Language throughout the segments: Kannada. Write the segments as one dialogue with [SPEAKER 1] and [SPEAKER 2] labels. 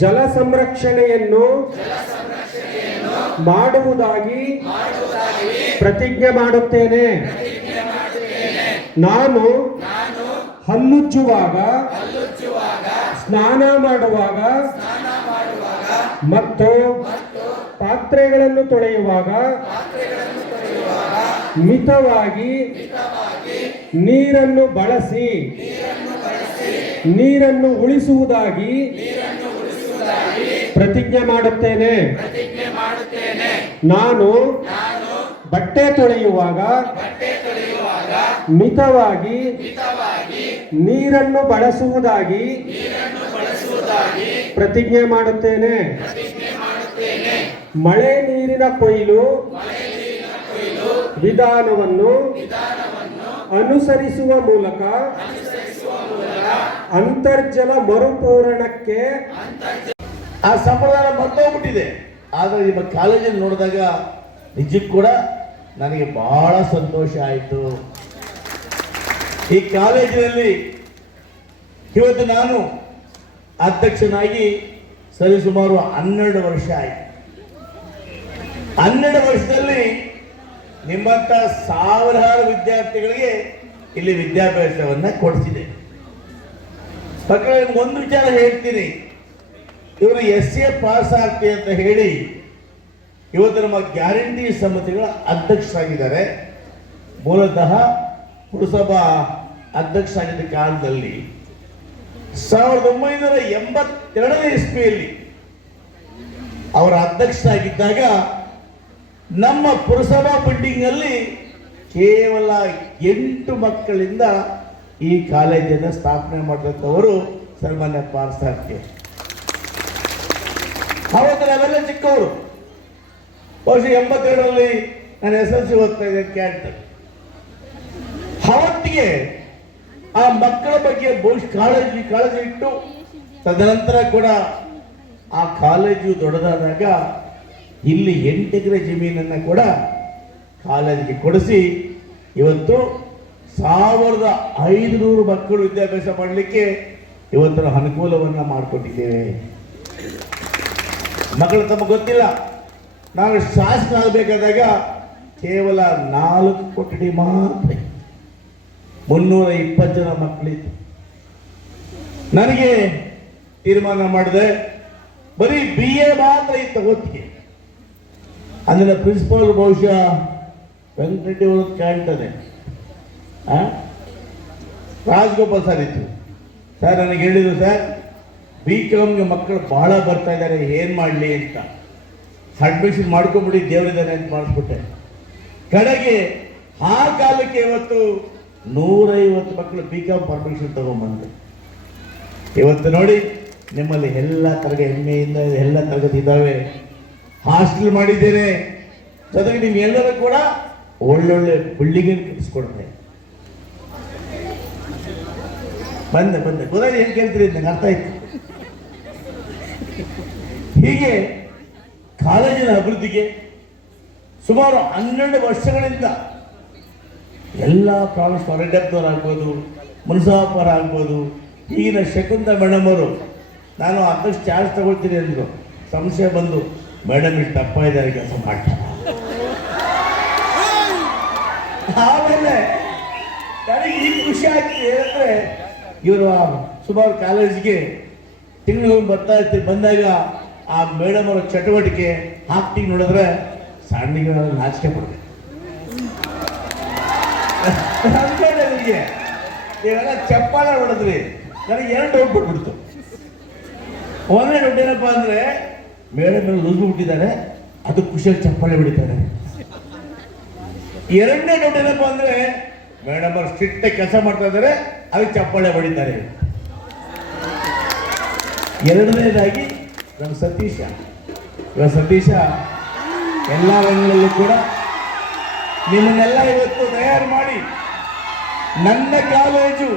[SPEAKER 1] ಜಲ ಸಂರಕ್ಷಣೆಯನ್ನು ಮಾಡುವುದಾಗಿ ಪ್ರತಿಜ್ಞೆ ಮಾಡುತ್ತೇನೆ. ನಾನು ಹಲ್ಲುಜ್ಜುವಾಗ, ಸ್ನಾನ ಮಾಡುವಾಗ ಮತ್ತು ಪಾತ್ರೆಗಳನ್ನು ತೊಳೆಯುವಾಗ ಮಿತವಾಗಿ ನೀರನ್ನು ಬಳಸಿ ನೀರನ್ನು ಉಳಿಸುವುದಾಗಿ ಪ್ರತಿಜ್ಞೆ ಮಾಡುತ್ತೇನೆ. ನಾನು ಬಟ್ಟೆ ತೊಳೆಯುವಾಗ ಮಿತವಾಗಿ ನೀರನ್ನು ಬಳಸುವುದಾಗಿ ಪ್ರತಿಜ್ಞೆ ಮಾಡುತ್ತೇನೆ. ಮಳೆ ನೀರಿನ ಕೊಯ್ಲು ವಿಧಾನವನ್ನು ಅನುಸರಿಸುವ ಮೂಲಕ ಅಂತರ್ಜಲ ಮರುಪೂರಣಕ್ಕೆ
[SPEAKER 2] ಆ ಸಂಪ್ರದಾಯ ಮರ್ತೋಗ್ಬಿಟ್ಟಿದೆ. ಆದರೆ ನಿಮ್ಮ ಕಾಲೇಜಲ್ಲಿ ನೋಡಿದಾಗ ನಿಜಕ್ಕೂ ಕೂಡ ನನಗೆ ಬಹಳ ಸಂತೋಷ ಆಯಿತು. ಈ ಕಾಲೇಜಿನಲ್ಲಿ ಇವತ್ತು ನಾನು ಅಧ್ಯಕ್ಷನಾಗಿ ಸರಿಸುಮಾರು ಹನ್ನೆರಡು ವರ್ಷ ಆಯಿತು. ಹನ್ನೆರಡು ವರ್ಷದಲ್ಲಿ ನಿಮ್ಮಂಥ ಸಾವಿರಾರು ವಿದ್ಯಾರ್ಥಿಗಳಿಗೆ ಇಲ್ಲಿ ವಿದ್ಯಾಭ್ಯಾಸವನ್ನ ಕೊಡಿಸಿದೆ. ಮಕ್ಕಳೇ ಒಂದು ವಿಚಾರ ಹೇಳ್ತೀನಿ. ಇವರು ಎಸ್ ಎ ಪಾಸ್ ಆಗ್ತಿ ಅಂತ ಹೇಳಿ ಇವತ್ತು ನಮ್ಮ ಗ್ಯಾರಂಟಿ ಸಮಿತಿಗಳ ಅಧ್ಯಕ್ಷರಾಗಿದ್ದಾರೆ. ಮೂಲತಃ ಪುರಸಭಾ ಅಧ್ಯಕ್ಷರಾಗಿದ್ದ ಕಾಲದಲ್ಲಿ ಸಾವಿರದ ಒಂಬೈನೂರ ಎಂಬತ್ತೆರಡನೇ ಇಸ್ವಿಯಲ್ಲಿ ಅವರ ಅಧ್ಯಕ್ಷರಾಗಿದ್ದಾಗ ನಮ್ಮ ಪುರಸಭಾ ಬಿಲ್ಡಿಂಗ್ ಅಲ್ಲಿ ಕೇವಲ ಎಂಟು ಮಕ್ಕಳಿಂದ ಈ ಕಾಲೇಜನ್ನು ಸ್ಥಾಪನೆ ಮಾಡಿದಂಥವರು ಸನ್ಮಾನ್ಯ ಪಾರ್ಸಾರ್ಕೆ ಅವತ್ತು ನಾವೆಲ್ಲ ಚಿಕ್ಕವರು. ವರ್ಷ ಎಂಬತ್ತೆರಡರಲ್ಲಿ ನಾನು ಎಸ್ ಎಲ್ ಸಿ ಓದ್ತಾ ಇದ್ದೆ ಕ್ಯಾಂಟ್. ಅವತ್ತಿಗೆ ಆ ಮಕ್ಕಳ ಬಗ್ಗೆ ಬಹುಶಃ ಕಾಳಜಿ ಕಾಳಜಿ ಇಟ್ಟು ತದನಂತರ ಕೂಡ ಆ ಕಾಲೇಜು ದೊಡ್ಡದಾದಾಗ ಇಲ್ಲಿ ಎಂಟು ಎಕರೆ ಜಮೀನನ್ನು ಕೂಡ ಕಾಲೇಜಿಗೆ ಕೊಡಿಸಿ ಇವತ್ತು ಸಾವಿರದ ಐದುನೂರು ಮಕ್ಕಳು ವಿದ್ಯಾಭ್ಯಾಸ ಮಾಡಲಿಕ್ಕೆ ಇವತ್ತರ ಅನುಕೂಲವನ್ನು ಮಾಡಿಕೊಟ್ಟಿದ್ದೇವೆ. ಮಕ್ಕಳು ತಮಗೆ ಗೊತ್ತಿಲ್ಲ. ನಾವು ಶಾಸನ ಆಗಬೇಕಾದಾಗ ಕೇವಲ ನಾಲ್ಕು ಕೊಠಡಿ ಮಾತ್ರ. ಮುನ್ನೂರ ಇಪ್ಪತ್ತು ಜನ ಮಕ್ಕಳಿತ್ತು. ನನಗೆ ತೀರ್ಮಾನ ಮಾಡಿದೆ, ಬರೀ ಬಿ ಎ ಮಾತ್ರ ಇತ್ತು ಗೊತ್ತಿಗೆ ಅಂದರೆ ಪ್ರಿನ್ಸಿಪಾಲ್ ಬಹುಶಃ ವೆಂಕಟರೆಡ್ಡಿ ಅವರು ಕಾಣ್ತದೆ? ರಾಜಗೋಪಾಲ್ ಸರ್ ಇತ್ತು ಸರ್ ನನಗೆ ಹೇಳಿದ್ರು ಸರ್ ಬಿ ಕಾಮ್ಗೆ ಮಕ್ಕಳು ಬಹಳ ಬರ್ತಾ ಇದ್ದಾರೆ, ಏನು ಮಾಡಲಿ ಅಂತ. ಅಡ್ಮಿಷನ್ ಮಾಡ್ಕೊಂಬಿಡಿ ದೇವರಿದ್ದಾನೆ ಅಂತ ಮಾಡಿಸ್ಬಿಟ್ಟೆ. ಕಡೆಗೆ ಆ ಕಾಲಕ್ಕೆ ಇವತ್ತು ನೂರೈವತ್ತು ಮಕ್ಕಳು ಬಿ ಕಾಮ್ ಪರ್ಮಿಷನ್ ತಗೊಂಡ್ಬಂದೆ ಇವತ್ತು ನೋಡಿ, ನಿಮ್ಮಲ್ಲಿ ಎಲ್ಲ ತರಗ ಹೆಮ್ಮೆಯಿಂದ, ಎಲ್ಲ ತರಗತಿ ಹಾಸ್ಟೆಲ್ ಮಾಡಿದ್ದೇನೆ. ಜೊತೆಗೆ ನೀವು ಎಲ್ಲರೂ ಕೂಡ ಒಳ್ಳೊಳ್ಳೆ ಬಿಲ್ಡಿಂಗ್ ಕಟ್ಟಿಸ್ಕೊಡ್ತೆ ಬಂದೆ ಬಂದೆ. ಗೊತ್ತಾಯ್ತು ಏನು ಕೇಳ್ತೀರಿ? ಅಂತ ನಂಗೆ ಅರ್ಥ ಆಯ್ತು. ಹೀಗೆ ಕಾಲೇಜಿನ ಅಭಿವೃದ್ಧಿಗೆ ಸುಮಾರು ಹನ್ನೆರಡು ವರ್ಷಗಳಿಂದ ಎಲ್ಲ ಪ್ರಾಣ ಹೊರಡೆಬ್ದವ್ರು ಆಗ್ಬೋದು ಮುನ್ಸಾಫರ್ ಆಗ್ಬೋದು. ಈಗಿನ ಶಕುಂತ ಮೇಡಮ್ ಅವರು, ನಾನು ಅದಷ್ಟು ಚಾರ್ಜ್ ತಗೊಳ್ತೀನಿ ಅಂದರು. ಸಂಶಯ ಬಂದು ಮೇಡಮ್ ಇಷ್ಟು ತಪ್ಪ ಇದ್ದಾರೆ, ಕೆಲಸ ಮಾಡ್ತಾರೆ ಆಮೇಲೆ ನನಗೆ ಈ ಖುಷಿ ಆಗ್ತದೆ ಏನಂದ್ರೆ, ಇವರು ಸುಮಾರು ಕಾಲೇಜಿಗೆ ತಿಂಗಳು ಬರ್ತಾ ಇರ್ತೀವಿ ಬಂದಾಗ ಆ ಮೇಡಮ್ ಅವರ ಚಟುವಟಿಕೆ ಆಕ್ಟಿಂಗ್ ನೋಡಿದ್ರೆ ಸಣ್ಣಿಗೆ ನಾಚಿಕೆ ಪಡ್ಬೇಕು. ನಿಮಗೆ. ನೀವೆಲ್ಲ ಚಪ್ಪಾಳೆ ಹೊಡೆದ್ರಿ. ನನಗೆ ಎರಡು ಡೌಟ್ ಬಿಟ್ಬಿಡ್ತು ಒಂದನೇ ಡೌಟ್ ಏನಪ್ಪ ಅಂದ್ರೆ, ಮೇಡಮ್ ಮೇಲೆ ಲೂಸ್ ಬಿಟ್ಟಿದ್ದಾರೆ ಅದು ಖುಷಿಯಲ್ಲಿ ಚಪ್ಪಾಳೆ ಬಿಡಿದ್ದಾರೆ ಎರಡನೇ ಡೌಟ್ ಏನಪ್ಪ ಅಂದ್ರೆ, ಮೇಡಮ್ ಅವ್ರು ಸ್ಟ್ರಿಕ್ಟ್ ಕೆಲಸ ಮಾಡ್ತಾ ಇದ್ದಾರೆ, ಅದಕ್ಕೆ ಚಪ್ಪಾಳೆ ಹೊಡಿತಾರೆ. ಎರಡನೇದಾಗಿ ನಮ್ಮ ಸತೀಶ. ಇವಾಗ ಸತೀಶ, ಎಲ್ಲ ರಂಗಗಳಲ್ಲೂ ಕೂಡ ನಿಮ್ಮನ್ನೆಲ್ಲ ಇವತ್ತು ತಯಾರು ಮಾಡಿ ನನ್ನ ಕಾಲೇಜು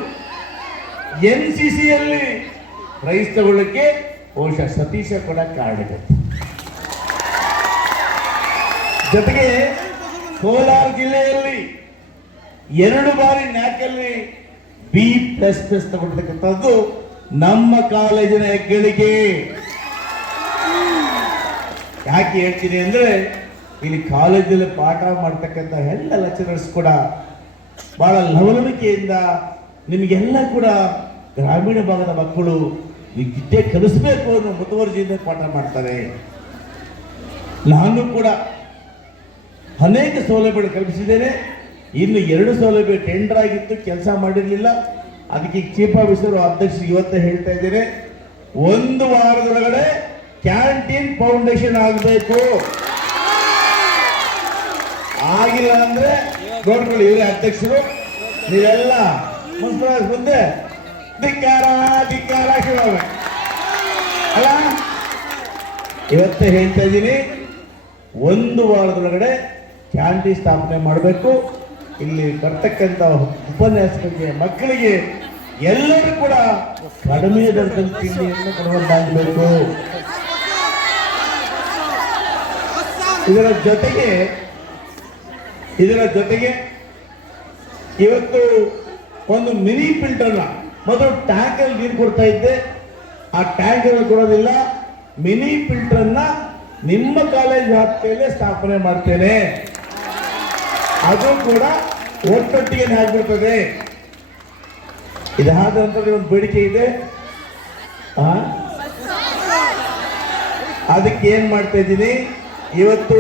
[SPEAKER 2] ಎನ್ ಸಿ ಸಿಯಲ್ಲಿ ಪ್ರೈಸ್ ತಗೊಳ್ಳಕ್ಕೆ ಬಹುಶಃ ಸತೀಶ ಕೂಡ ಕಾರಣ ಜೊತೆಗೆ ಕೋಲಾರ ಜಿಲ್ಲೆಯಲ್ಲಿ ಎರಡು ಬಾರಿ ನ್ಯಾಕಲ್ಲಿ ಬಿ ಪ್ಲಸ್ ಪ್ಲಸ್ ತಗೊಳ್ತಕ್ಕಂಥದ್ದು ನಮ್ಮ ಕಾಲೇಜಿನ ಹೆಗ್ಗಳಿಕೆ. ಯಾಕೆ ಹೇಳ್ತೀನಿ ಅಂದರೆ, ಇಲ್ಲಿ ಕಾಲೇಜಲ್ಲಿ ಪಾಠ ಮಾಡ್ತಕ್ಕಂಥ ಎಲ್ಲ ಲೆಕ್ಚರರ್ಸ್ ಕೂಡ ಬಹಳ ಲವಲವಿಕೆಯಿಂದ ನಿಮಗೆಲ್ಲ ಕೂಡ ಗ್ರಾಮೀಣ ಭಾಗದ ಮಕ್ಕಳು ವಿದ್ಯೆ ಕಲಿಸ್ಬೇಕು ಅನ್ನೋ ಮುತುವರ್ಜಿಯಿಂದ ಪಾಠ ಮಾಡ್ತಾರೆ. ನಾನು ಕೂಡ ಅನೇಕ ಸೌಲಭ್ಯಗಳು ಕಲ್ಪಿಸಿದ್ದೇನೆ. ಇನ್ನು ಎರಡು ಸೌಲಭ್ಯ ಟೆಂಡರ್ ಆಗಿತ್ತು ಕೆಲಸ ಮಾಡಿರಲಿಲ್ಲ. ಅದಕ್ಕೆ ಚೀಫ್ ಆಫೀಸರ್ ಅಧ್ಯಕ್ಷ ಇವತ್ತೇ ಹೇಳ್ತಾ ಇದ್ದೇನೆ. ಒಂದು ವಾರದೊಳಗಡೆ ಕ್ಯಾಂಟೀನ್ ಫೌಂಡೇಶನ್ ಆಗಬೇಕು. ಆಗಿಲ್ಲ ಅಂದ್ರೆ ನೋಡ್ಕೊಳ್ಳಿ ಇವರೇ ಅಧ್ಯಕ್ಷರು. ನೀವೆಲ್ಲ ಮುನ್ಸಿಪಲ್ ಮುಂದೆ ಧಿಕ್ಕಾರ ಧಿಕ್ಕಾರ ಆಗ್ಬೇಕು. ಅಲ್ಲ? ಇವತ್ತೇ ಹೇಳ್ತಾ ಇದ್ದೀನಿ, ಒಂದು ವಾರದೊಳಗಡೆ ಕ್ಯಾಂಟೀನ್ ಸ್ಥಾಪನೆ ಮಾಡಬೇಕು. ಇಲ್ಲಿ ಬರ್ತಕ್ಕಂಥ ಉಪನ್ಯಾಸಕರಿಗೆ, ಮಕ್ಕಳಿಗೆ ಎಲ್ಲರೂ ಕೂಡ ಕಡಿಮೆ ತಿಂಡಿಯನ್ನು ಕೊಡುವಂತಾಗಬೇಕು. ಇದರ ಜೊತೆಗೆ ಇದರ ಜೊತೆಗೆ ಇವತ್ತು ಒಂದು ಮಿನಿ ಫಿಲ್ಟರ್ನ ಮೊದಲು ಟ್ಯಾಂಕಲ್ಲಿ ನೀರು ಕೊಡ್ತಾ ಇದ್ದೆ. ಆ ಟ್ಯಾಂಕಲ್ಲಿ ಕೊಡೋದಿಲ್ಲ. ಮಿನಿ ಫಿಲ್ಟರ್ನ ನಿಮ್ಮ ಕಾಲೇಜ್ ವ್ಯಾಪ್ತಿಯಲ್ಲೇ ಸ್ಥಾಪನೆ ಮಾಡ್ತೇನೆ. ಅದು ಕೂಡ ಒಟ್ಟೊಟ್ಟಿಗೆ ಆಗ್ಬಿಡ್ತದೆ. ಇದಾದ ನಂತರ ಒಂದು ಬೇಡಿಕೆ ಇದೆ? ಅದಕ್ಕೆ ಏನ್ ಮಾಡ್ತಾ ಇದ್ದೀನಿ? ಇವತ್ತು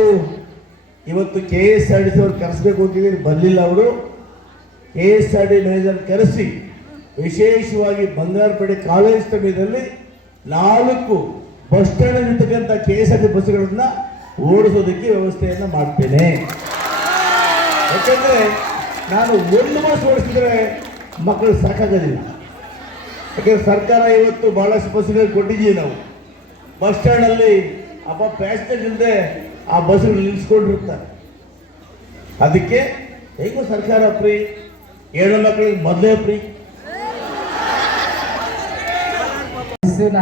[SPEAKER 2] ಇವತ್ತು K S R T C ಅವ್ರು ಕರೆಸ್ಬೇಕು ಅಂತಿದ್ದೀನಿ. ಬರಲಿಲ್ಲ ಅವರು. K S R T manager ಕರೆಸಿ ವಿಶೇಷವಾಗಿ ಬಂಗಾರಪೇಟೆ ಕಾಲೇಜ್ ಸಮಯದಲ್ಲಿ ನಾಲ್ಕು ಬಸ್ ಸ್ಟ್ಯಾಂಡ್ ಇರ್ತಕ್ಕಂಥ ಕೆ ಎಸ್ ಆರ್ ಟಿ ಬಸ್ಗಳನ್ನ ಓಡಿಸೋದಕ್ಕೆ ವ್ಯವಸ್ಥೆಯನ್ನು ಮಾಡ್ತೇನೆ. ಯಾಕಂದ್ರೆ ನಾನು ಒಂದು ಬಸ್ ಓಡಿಸಿದ್ರೆ ಮಕ್ಕಳು ಸಾಕಾಗೋದಿಲ್ಲ. ಯಾಕಂದ್ರೆ ಸರ್ಕಾರ ಇವತ್ತು ಬಹಳಷ್ಟು ಬಸ್ಗಳು ಕೊಟ್ಟಿದ್ದೀವಿ ನಾವು. ಬಸ್ ಸ್ಟ್ಯಾಂಡಲ್ಲಿ ಅಪ್ಪ ಪ್ಯಾಸೆಂಜರ್ ಇಲ್ಲದೆ ಆ ಬಸ್ಗಳು ನಿಲ್ಲಿಸ್ಕೊಂಡಿರ್ತಾರೆ ಅದಕ್ಕೆ ಹೇಗೂ ಸರ್ಕಾರ ಫ್ರೀ ಏಳು ಮಕ್ಕಳಿಗೆ ಮೊದಲೇ ಫ್ರೀ
[SPEAKER 3] ಬಿಸಿಲಿನ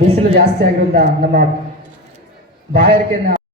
[SPEAKER 3] ಬಿಸಿಲು ಜಾಸ್ತಿ ಆಗಿರೋದ್ರಿಂದ ನಮ್ಮ ಬಾಯಾರಿಕೆಯನ್ನು